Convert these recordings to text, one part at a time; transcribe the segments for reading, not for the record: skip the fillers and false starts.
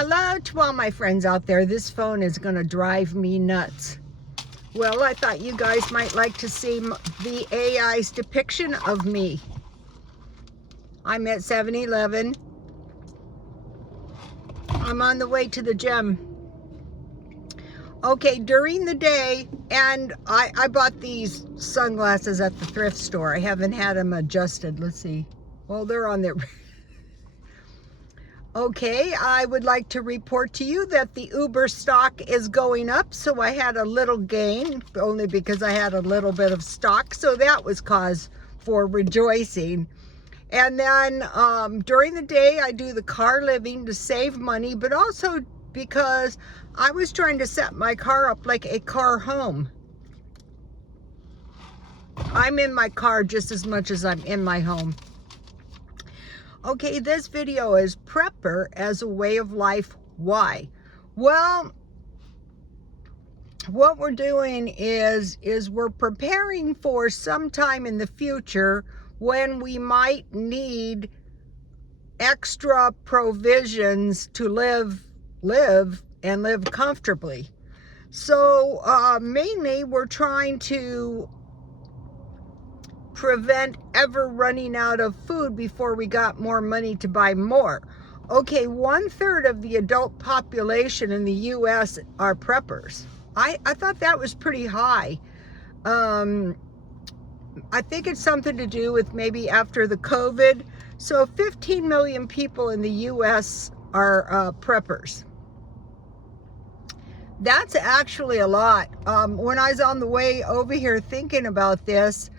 Hello to all my friends out there. This phone is going to drive me nuts. Well, I thought you guys might like to see the AI's depiction of me. I'm at 7-Eleven. I'm on the way to the gym. Okay, during the day, and I bought these sunglasses at the thrift store. I haven't had them adjusted. Let's see. Well, they're on there. Okay, I would like to report to you that the Uber stock is going up, so I had a little gain, only because I had a little bit of stock, so that was cause for rejoicing. And then during the day, I do the car living to save money, but also because I was trying to set my car up like a car home. I'm in my car just as much as I'm in my home. Okay, this video is prepper as a way of life. Why? Well, what we're doing is we're preparing for some time in the future when we might need extra provisions to live and live comfortably. So mainly we're trying to prevent ever running out of food before we got more money to buy more. Okay, 1/3 of the adult population in the US are preppers. I thought that was pretty high. I think it's something to do with maybe after the COVID. So 15 million people in the US are preppers. That's actually a lot. When I was on the way over here thinking about this,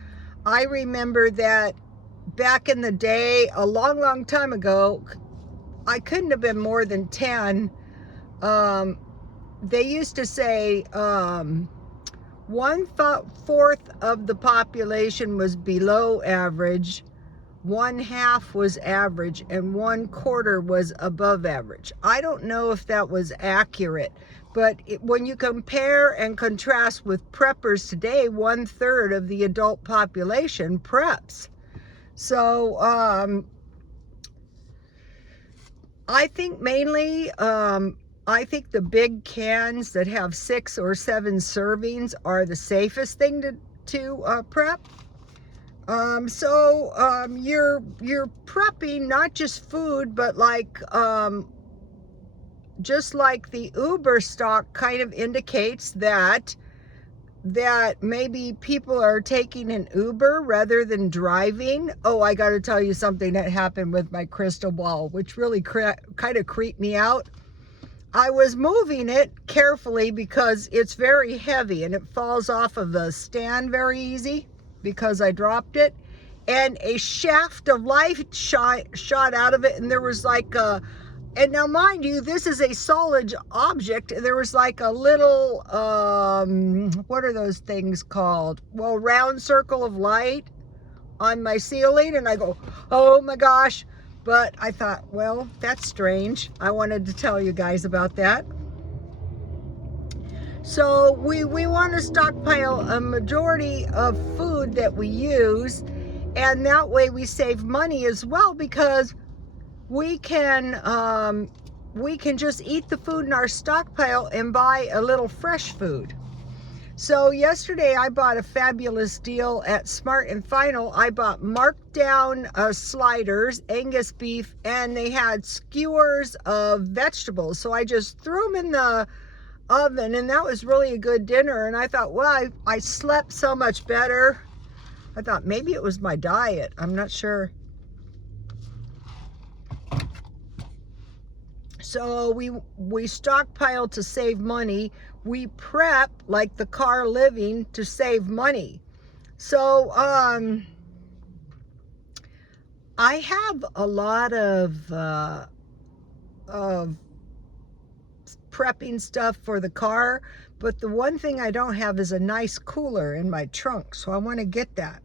I remember that back in the day, a long time ago, I couldn't have been more than 10. They used to say 1/4 of the population was below average, 1/2 was average, and 1/4 was above average. I don't know if that was accurate, but when you compare and contrast with preppers today, 1/3 of the adult population preps. So I think mainly, I think the big cans that have 6 or 7 servings are the safest thing to prep. You're prepping not just food, but like just like the Uber stock kind of indicates that maybe people are taking an Uber rather than driving. Oh, I got to tell you something that happened with my crystal ball, which really kind of creeped me out. I was moving it carefully because it's very heavy and it falls off of the stand very easy because I dropped it, and a shaft of light shot out of it, and there was like a, and now mind you, this is a solid object, and there was like a little what are those things called? Well, round circle of light on my ceiling, and I go, oh my gosh. But I thought, well, that's strange. I wanted to tell you guys about that. So we want to stockpile a majority of food that we use, and that way we save money as well, because we can just eat the food in our stockpile and buy a little fresh food. So yesterday I bought a fabulous deal at Smart and Final. I bought marked down sliders, Angus beef, and they had skewers of vegetables. So I just threw them in the oven, and that was really a good dinner. And I thought, well, I slept so much better. I thought maybe it was my diet. I'm not sure. So we stockpile to save money. We prep like the car living to save money. So I have a lot of prepping stuff for the car, but the one thing I don't have is a nice cooler in my trunk, so I want to get that.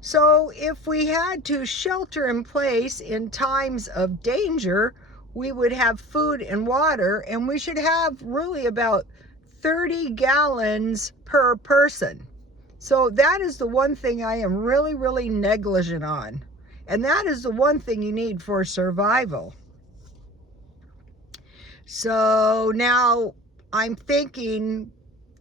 So if we had to shelter in place in times of danger, we would have food and water, and we should have really about 30 gallons per person. So that is the one thing I am really negligent on. And that is the one thing you need for survival. So now I'm thinking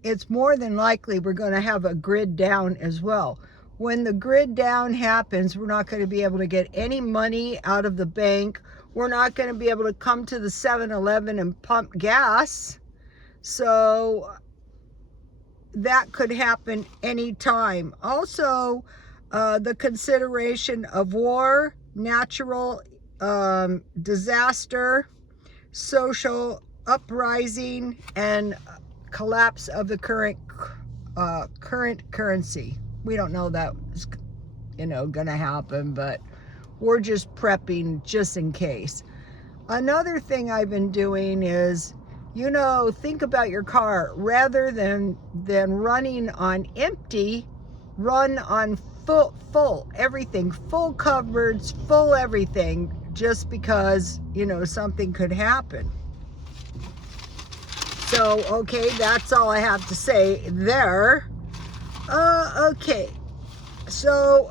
it's more than likely we're going to have a grid down as well. When the grid down happens, we're not going to be able to get any money out of the bank. We're not going to be able to come to the 7-Eleven and pump gas. So that could happen anytime. Also, the consideration of war, natural disaster, social uprising, and collapse of the current currency. We don't know that's gonna happen, but we're just prepping just in case. Another thing I've been doing is, think about your car. Rather than running on empty, run on full everything, full cupboards, full everything, just because something could happen. So okay, that's all I have to say there. Okay, so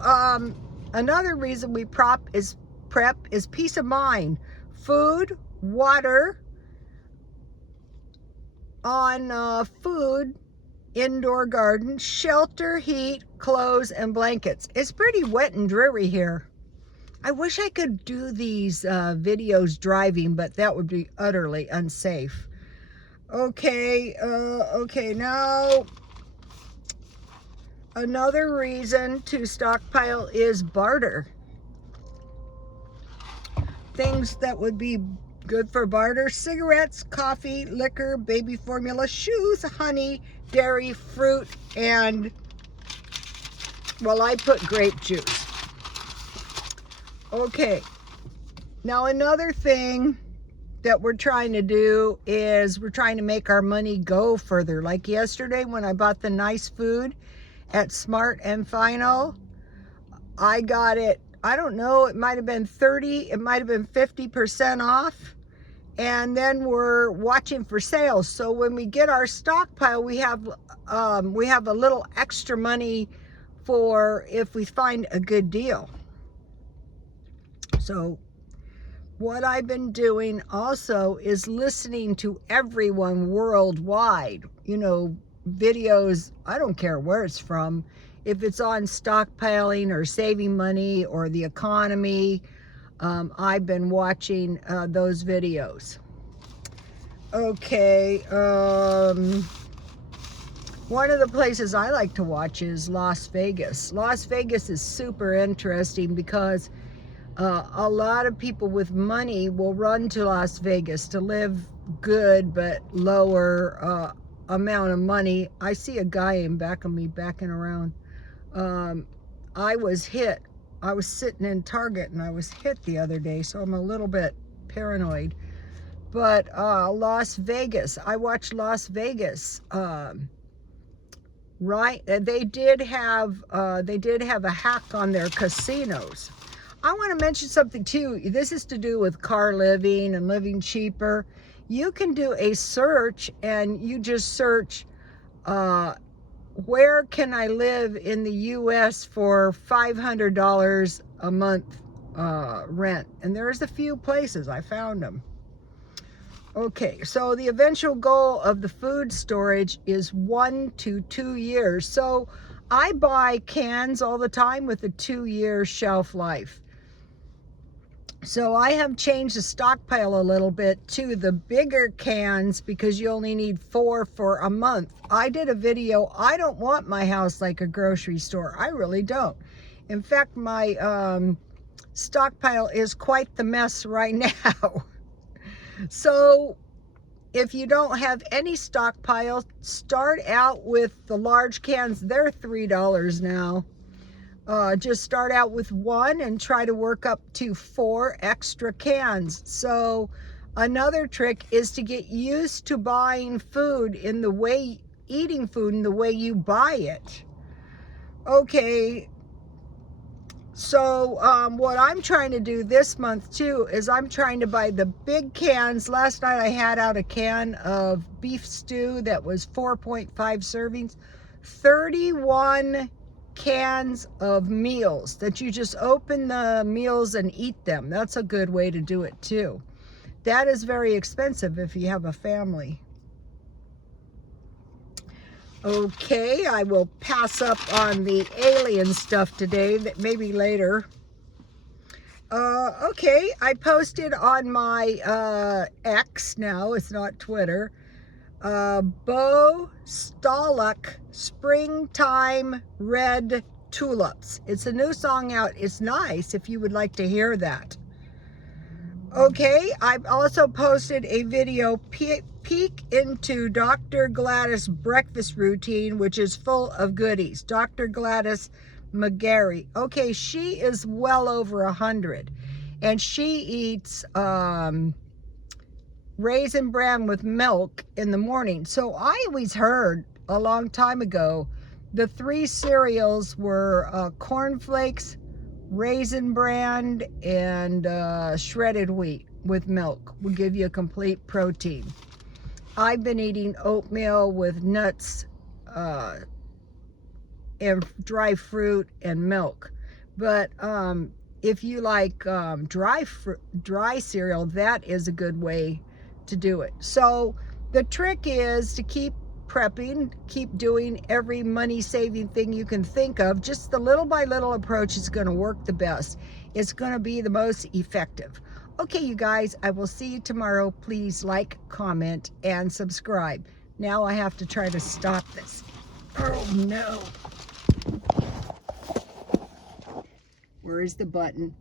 another reason we prep is peace of mind. Food, water, on food, indoor garden, shelter, heat, clothes, and blankets. It's pretty wet and dreary here. I wish I could do these videos driving, but that would be utterly unsafe. Okay, now another reason to stockpile is barter. Things that would be good for barter: cigarettes, coffee, liquor, baby formula, shoes, honey, dairy, fruit, and, well, I put grape juice. Okay, now another thing that we're trying to do is we're trying to make our money go further. Like yesterday when I bought the nice food at Smart and Final, I got it, I don't know, it might have been 30, it might have been 50% off. And then we're watching for sales. So when we get our stockpile, we have a little extra money for if we find a good deal. So what I've been doing also is listening to everyone worldwide, videos, I don't care where it's from, if it's on stockpiling or saving money or the economy. I've been watching those videos. Okay, one of the places I like to watch is Las Vegas. Las Vegas is super interesting because a lot of people with money will run to Las Vegas to live good but lower amount of money. I see a guy in back of me backing around. I was hit. I was sitting in Target and I was hit the other day, so I'm a little bit paranoid. But Las Vegas, I watched Las Vegas. Right, they did have a hack on their casinos. I want to mention something too. This is to do with car living and living cheaper. You can do a search and you just search, where can I live in the US for $500 a month rent? And there's a few places, I found them. Okay, so the eventual goal of the food storage is 1 to 2 years. So I buy cans all the time with a 2-year shelf life. So I have changed the stockpile a little bit to the bigger cans because you only need 4 for a month. I did a video, I don't want my house like a grocery store. I really don't. In fact, my stockpile is quite the mess right now. So if you don't have any stockpile, start out with the large cans. They're $3 now. Just start out with 1 and try to work up to 4 extra cans. So another trick is to get used to buying food in the way, eating food in the way you buy it. Okay, so what I'm trying to do this month too is I'm trying to buy the big cans. Last night I had out a can of beef stew that was 4.5 servings, 31 cans of meals that you just open the meals and eat them. That's a good way to do it too. that is very expensive if you have a family. Okay, I will pass up on the alien stuff today, that maybe later. Okay, I posted on my X now, it's not Twitter, Bo Stolak Springtime Red Tulips. It's a new song out. It's nice if you would like to hear that. Okay, I've also posted a video, peek into Dr. Gladys' breakfast routine, which is full of goodies. Dr. Gladys McGarry. Okay, she is well over 100, and she eats raisin bran with milk in the morning. So I always heard a long time ago the 3 cereals were cornflakes, raisin bran, and shredded wheat with milk will give you a complete protein. I've been eating oatmeal with nuts and dry fruit and milk. But if you like dry cereal, that is a good way to do it. So the trick is to keep prepping, keep doing every money-saving thing you can think of. Just the little by little approach is going to work the best. It's going to be the most effective. Okay, you guys, I will see you tomorrow. Please like, comment, and subscribe. Now I have to try to stop this. Oh no. Where is the button?